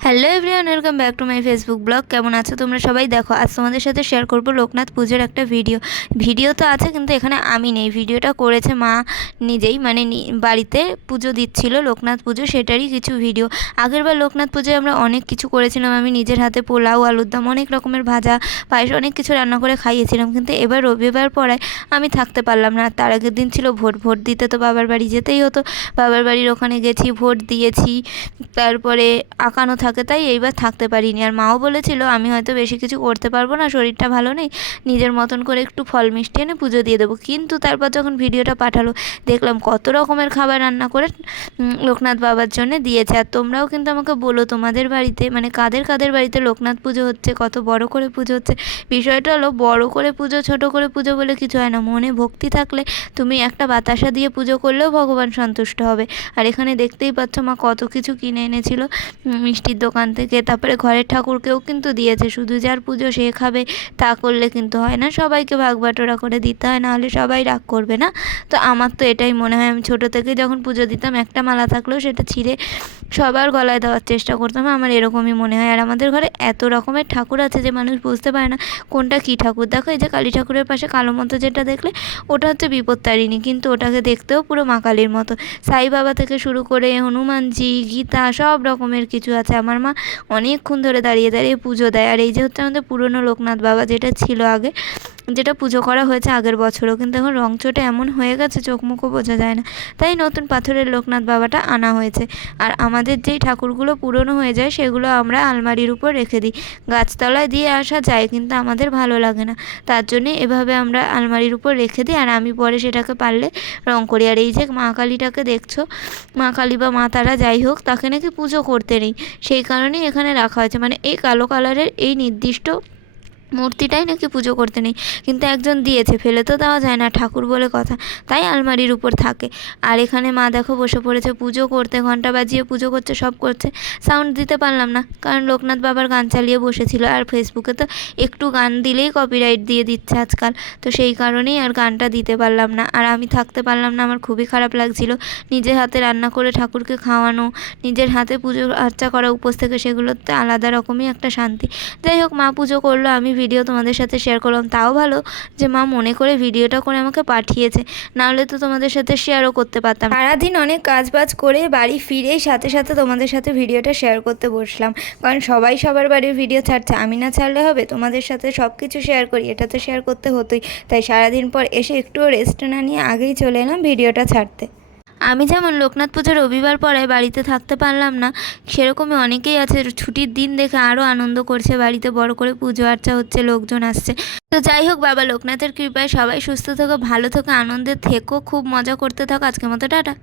Hello everyone, welcome back to my Facebook blog. কেমন আছো তোমরা সবাই? দেখো, আজ তোমাদের সাথে শেয়ার করব লোকনাথ পুজোর একটা ভিডিও তো আছে, কিন্তু এখানে আমি নেই। ভিডিওটা করেছে মা নিজেই, মানে বাড়িতে পুজো দিচ্ছিল লোকনাথ পুজো, সেটারই কিছু ভিডিও। আগেরবার লোকনাথ পুজোয় আমরা অনেক কিছু করেছিলাম, আমি নিজের হাতে পোলাও, আলুর দম, অনেক রকমের ভাজা, পায়েস, অনেক কিছু রান্না করে খাইয়েছিলাম। কিন্তু এবার রবিবার পড়ায় আমি থাকতে পারলাম না। তার আগের দিন ছিল ভোট দিতে, তো বাবার বাড়ি যেতেই হতো। বাবার বাড়ির ওখানে গেছি, ভোট দিয়েছি, তারপরে আঁকানো থাকে, তাই এইবার থাকতে পারিনি। আর মাও বলেছিল আমি হয়তো বেশি কিছু করতে পারবো না, শরীরটা ভালো নেই, নিজের মতন করে একটু ফল মিষ্টি এনে পুজো দিয়ে দেবো। কিন্তু তারপর যখন ভিডিওটা পাঠালো, দেখলাম কত রকমের খাবার রান্না করে লোকনাথ বাবার জন্য দিয়েছে। আর তোমরাও কিন্তু আমাকে বলো তোমাদের বাড়িতে, মানে কাদের কাদের বাড়িতে লোকনাথ পুজো হচ্ছে, কত বড় করে পুজো হচ্ছে। বিষয়টা হলো, বড় করে পুজো ছোট করে পুজো বলে কিছু হয় না। মনে ভক্তি থাকলে তুমি একটা বাতাসা দিয়ে পুজো করলেও ভগবান সন্তুষ্ট হবে। আর এখানে দেখতেই পাচ্ছ মা কত কিছু কিনে এনেছিল মিষ্টির দোকান থেকে। তারপরে ঘরের ঠাকুরকেও কিন্তু দিয়েছে। শুধু যার পুজো সে খাবে তা করলে কিন্তু হয় না, সবাইকে ভাগ বাটোরা করে দিতে হয়, নাহলে সবাই রাগ করবে না? তো আমার তো এটাই মনে হয়। আমি ছোটো থেকে যখন পুজো দিতাম, একটা মালা থাকলেও সেটা ছিঁড়ে সবার গলায় দেওয়ার চেষ্টা করতাম। আমার এরকমই মনে হয়। আর আমাদের ঘরে এত রকমের ঠাকুর আছে যে মানুষ বুঝতে পারে না কোনটা কী ঠাকুর। দেখো, এই যে কালী ঠাকুরের পাশে কালো মতো যেটা দেখলে, ওটা হচ্ছে বিপত্তারিণী, কিন্তু ওটাকে দেখতেও পুরো মা কালীর মতো। সাই বাবা থেকে শুরু করে হনুমানজি, গীতা, সব রকমের কিছু আছে। আমার মা অনেকক্ষণ ধরে দাঁড়িয়ে দাঁড়িয়ে পুজো দেয়। আর এই যে হচ্ছে আমাদের পুরনো লোকনাথ বাবা, যেটা ছিল আগে, যেটা পুজো করা হয়েছে আগের বছরও, কিন্তু এখন রং চোটে এমন হয়ে গেছে চোখ মুখও বোঝা যায় না, তাই নতুন পাথরের লোকনাথ বাবাটা আনা হয়েছে। আর আমাদের যেই ঠাকুরগুলো পুরনো হয়ে যায় সেগুলো আমরা আলমারির উপর রেখে দিই। গাছতলায় দিয়ে আসা যায়, কিন্তু আমাদের ভালো লাগে না, তার জন্যে এভাবে আমরা আলমারির উপর রেখে দিই। আর আমি পরে সেটাকে পারলে রং করি। আর এই যে মা কালীটাকে দেখছো, মা কালী বা মা তারা যাই হোক, তাকে নাকি পুজো করতে নেই, সেই কারণেই এখানে রাখা হয়েছে। মানে এই কালো কালারের এই নির্দিষ্ট মূর্তিটাই নাকি পুজো করতে নেই, কিন্তু একজন দিয়েছে, ফেলে তো দেওয়া যায় না, ঠাকুর বলে কথা, তাই আলমারির উপর থাকে। আর এখানে মা দেখো বসে পড়েছে পুজো করতে, ঘন্টা বাজিয়ে পুজো করছে, সব করছে। সাউন্ড দিতে পারলাম না, কারণ লোকনাথ বাবার গান চালিয়ে বসেছিল। আর ফেসবুকে তো একটু গান দিলেই কপিরাইট দিয়ে দিচ্ছে আজকাল, তো সেই কারণেই আর গানটা দিতে পারলাম না। আর আমি থাকতে পারলাম না, আমার খুবই খারাপ লাগছিল। নিজের হাতে রান্না করে ঠাকুরকে খাওয়ানো, নিজের হাতে পুজো আর্চা করা উপোস থেকে, সেগুলোতে আলাদা রকমই একটা শান্তি। যাই হোক, মা পুজো করলো, আমি ভিডিও তোমাদের সাথে শেয়ার করলাম। তাও ভালো যে মা মনে করে ভিডিওটা করে আমাকে পাঠিয়েছে, নাহলে তো তোমাদের সাথে শেয়ারও করতে পারতাম। সারাদিন অনেক কাজবাজ করে বাড়ি ফিরেই সাথে সাথে তোমাদের সাথে ভিডিওটা শেয়ার করতে বসলাম, কারণ সবাই সবার বাড়ির ভিডিও ছাড়ছে, আমি না ছাড়লে হবে? তোমাদের সাথে সব কিছু শেয়ার করি, এটা তো শেয়ার করতে হতোই। তাই সারাদিন পর এসে একটুও রেস্ট না নিয়ে আগেই চলে এলাম ভিডিওটা ছাড়তে। আমি যেমন লোকনাথ পুজো রবিবার পরে বাড়িতে থাকতে পারলাম না, সেরকমই অনেকেই আছে ছুটির দিন দেখে আরও আনন্দ করছে, বাড়িতে বড় করে পুজো আর্চা হচ্ছে, লোকজন আসছে। তো যাই হোক, বাবা লোকনাথের কৃপায় সবাই সুস্থ থেকো, ভালো থেকো, আনন্দে থেকো, খুব মজা করতে থাকো। আজকের মতো টাটা।